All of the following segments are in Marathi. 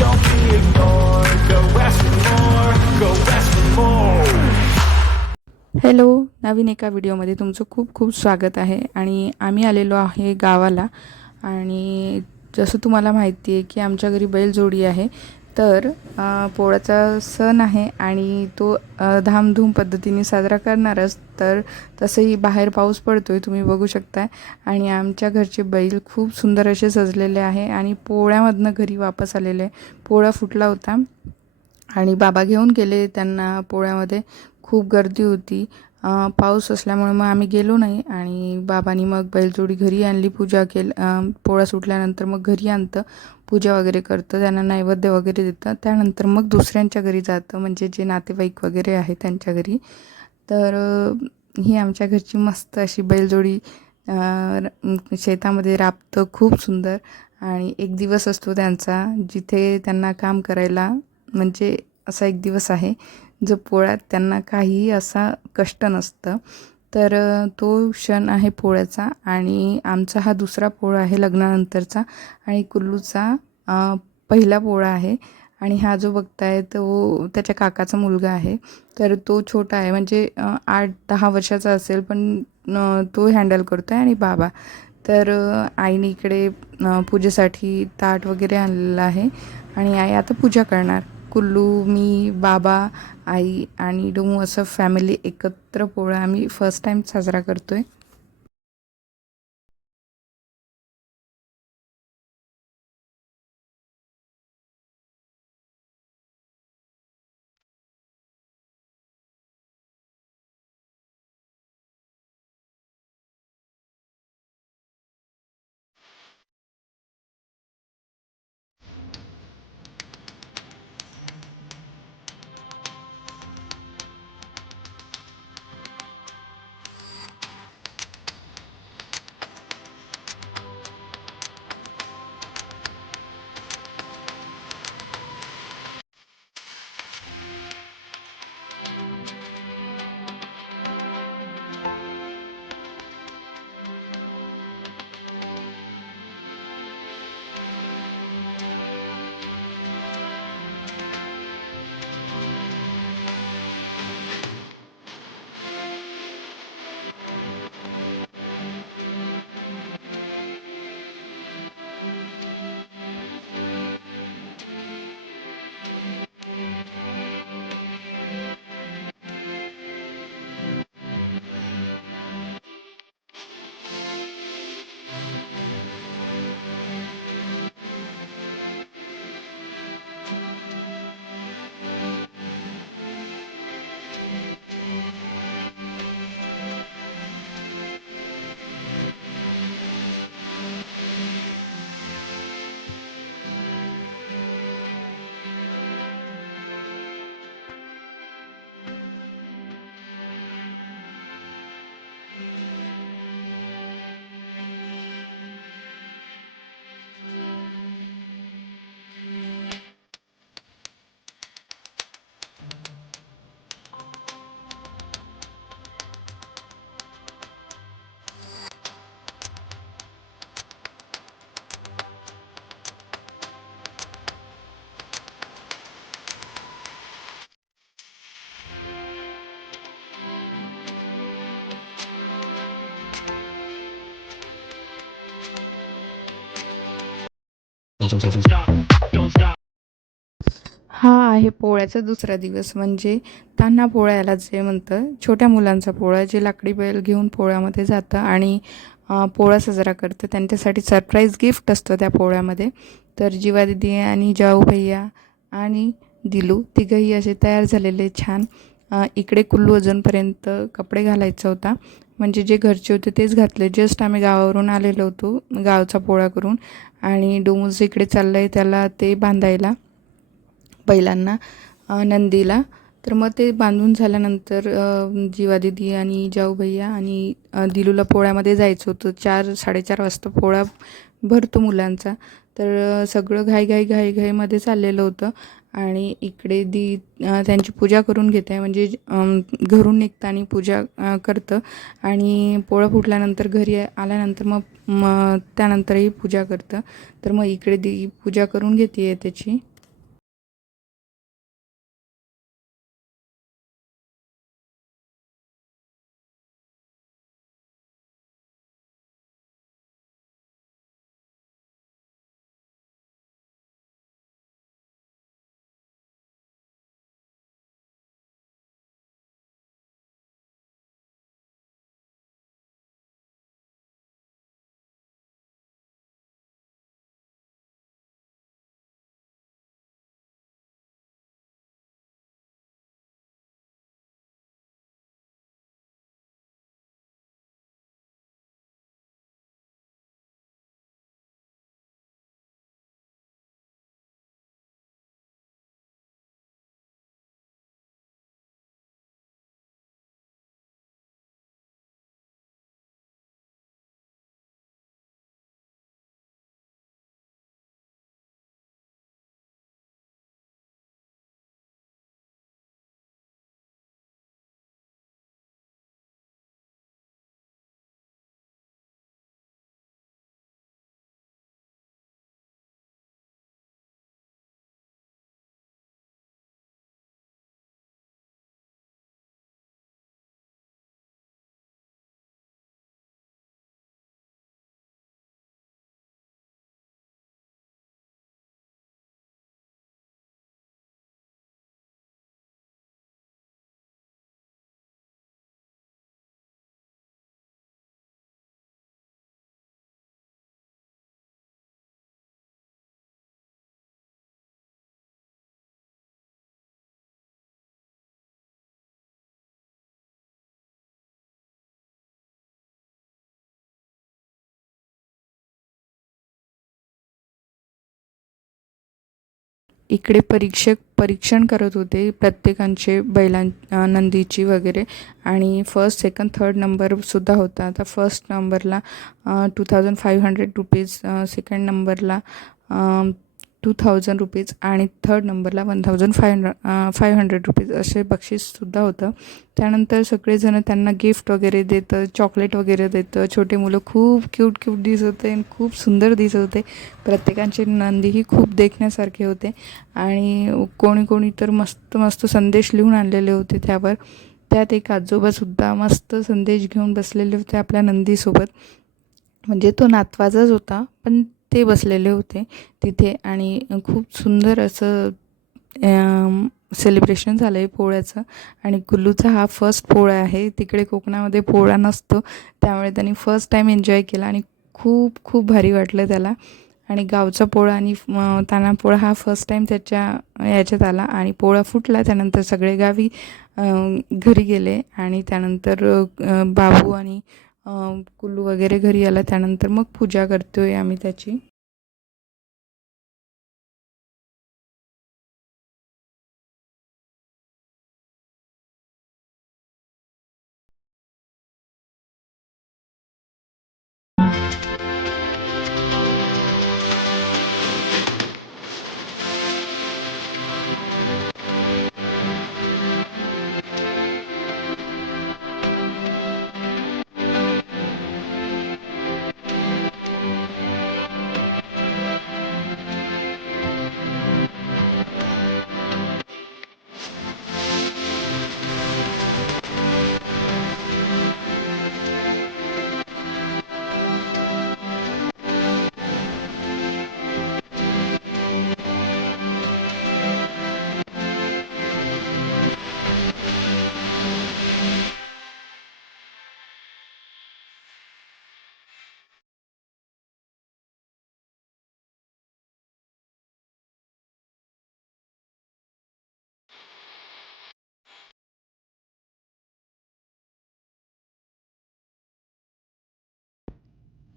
don't be ignored. Go ask for more, go ask for more. Hello नवीन एका व्हिडिओमध्ये तुमचं खूप खूप स्वागत आहे आणि आम्ही आलेलो आहे गावाला आणि जसं तुम्हाला माहिती आहे की आमच्या घरी बैलजोडी आहे तर पोळाचा पोळ्याचा सण आहे आणि तो धामधूम पद्धतीने साजरा करणारच तर तसंही बाहेर पाऊस पडतो आहे तुम्ही बघू शकताय. आणि आमच्या घरचे बैल खूप सुंदर असे सजलेले आहे आणि पोळ्यामधनं घरी वापस आलेले पोळा फुटला होता आणि बाबा घेऊन गेले त्यांना पोळ्यामध्ये. खूप गर्दी होती. पाऊस असल्यामुळे मग आम्ही गेलो नाही आणि बाबांनी मग बैलजोडी घरी आणली पूजा केल पोळा सुटल्यानंतर मग घरी आणतं पूजा वगैरे करतं त्यांना नैवेद्य वगैरे देतं. त्यानंतर मग दुसऱ्यांच्या घरी जातं म्हणजे जे नातेवाईक वगैरे आहे त्यांच्या घरी. तर ही आमच्या घरची मस्त अशी बैलजोडी शेतामध्ये राबतं खूप सुंदर. आणि एक दिवस असतो त्यांचा जिथे त्यांना काम करायला म्हणजे असा एक दिवस आहे जो पोळ्यात त्यांना काहीही असा कष्ट नसतं. तर तो क्षण आहे पोळ्याचा आणि आमचा हा दुसरा पोळा आहे लग्नानंतरचा आणि कुल्लूचा पहिला पोळा आहे. आणि हा जो बघताय तो त्याच्या काकाचा मुलगा आहे. तर तो छोटा आहे. म्हणजे आठ दहा वर्षाचा असेल पण तो हँडल करतो आहे आणि बाबा. तर आईने इकडे पूजेसाठी ताट वगैरे आणलेलं आहे. आणि आई आता पूजा करणार. कुल्लू मी बाबा आई आणि डोमू असं फॅमिली एकत्र पोळा आम्ही फर्स्ट टाईम साजरा करतो आहे हा आहे पोळ्याचा दुसरा दिवस. म्हणजे तान्हा पोळ्याला जे म्हणतं छोट्या मुलांचा पोळा जे लाकडी बैल घेऊन पोळ्यामध्ये जातं आणि पोळा साजरा करतं. त्यांच्यासाठी सरप्राईज गिफ्ट असतं त्या पोळ्यामध्ये. तर जिवा दिदी आणि जाऊ भैया आणि दिलू तिघंही असे तयार झालेले छान. इकडे कुल्लू अजूनपर्यंत कपडे घालायचा होता. म्हणजे जे घरचे होते तेच घातले. जस्ट आम्ही गावावरून आलेलो होतो गावचा पोळा करून. आणि डोमूज इकडे चाललं आहे त्याला ते बांधायला बैलांना नंदीला. तर मग ते बांधून झाल्यानंतर जीवा दिदी आणि जाऊ भैया आणि दिलूला पोळ्यामध्ये जायचं होतं. चार साडेचार वाजता पोळा भरतो मुलांचा. तर सगळं घाई घाई घाई घाईमध्ये चाललेलं होतं. आणि इकडे दी त्यांची पूजा करून घेते. म्हणजे घरून निघताना पूजा करतं. आणि पोळं फुटल्यानंतर घरी आल्यानंतर मग मग त्यानंतरही पूजा करतं. तर मग इकडे दी पूजा करून घेते त्याची. इकडे परीक्षक परीक्षण करत होते प्रत्येकांचे बैलां नंदीची वगैरे. आणि फर्स्ट सेकंड थर्ड नंबरसुद्धा होता. आता फर्स्ट नंबरला two thousand five hundred rupees second नंबरला टू थाउजंड रुपीज आणि थर्ड नंबरला one thousand five hundred five hundred rupees असे बक्षीससुद्धा होतं. त्यानंतर सगळेजणं त्यांना गिफ्ट वगैरे देतं चॉकलेट वगैरे देतं. छोटे मुलं खूप क्यूट क्यूट दिसत होते आणि खूप सुंदर दिसत होते. प्रत्येकांचे नंदीही खूप देखण्यासारखे होते. आणि कोणी कोणी तर मस्त मस्त संदेश लिहून आणलेले होते त्यावर. त्यात एक आजोबासुद्धा मस्त संदेश घेऊन बसलेले होते आपल्या नंदीसोबत. म्हणजे तो नातवाचाच होता पण ते बसलेले होते तिथे आणि खूप सुंदर असं सेलिब्रेशन झालं आहे पोळ्याचं. आणि गुल्लूचा हा फर्स्ट पोळा आहे. तिकडे कोकणामध्ये पोळा नसतो. त्यामुळे त्यांनी फर्स्ट टाईम एन्जॉय केला आणि खूप खूप भारी वाटलं त्याला. आणि गावचा पोळा आणि ताना पोळा हा फर्स्ट टाईम त्याच्या याच्यात आला आणि पोळा फुटला. त्यानंतर सगळे गावी घरी गेले आणि त्यानंतर बाबू आणि कुल्लू वगैरे घरी आला त्यानंतर मग पूजा करतो आहे आम्ही त्याची.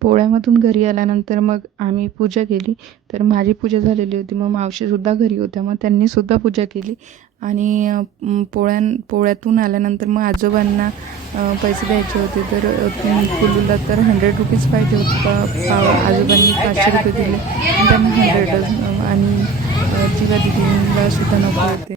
पोळ्यामधून घरी आल्यानंतर मग आम्ही पूजा केली. तर माझी पूजा झालेली होती. मग मावशीसुद्धा घरी होत्या. मग त्यांनीसुद्धा पूजा केली. आणि पोळ्या पोळ्यां पोळ्यातून आल्यानंतर मग आजोबांना पैसे द्यायचे होते. तर कुलूला तर हंड्रेड रुपीज पाहिजे होते. पा- पाव आजोबांनी पाचशे रुपये दिले. त्यांना हंड्रेडच आणि जिवा दिदीला सुद्धा नको होते.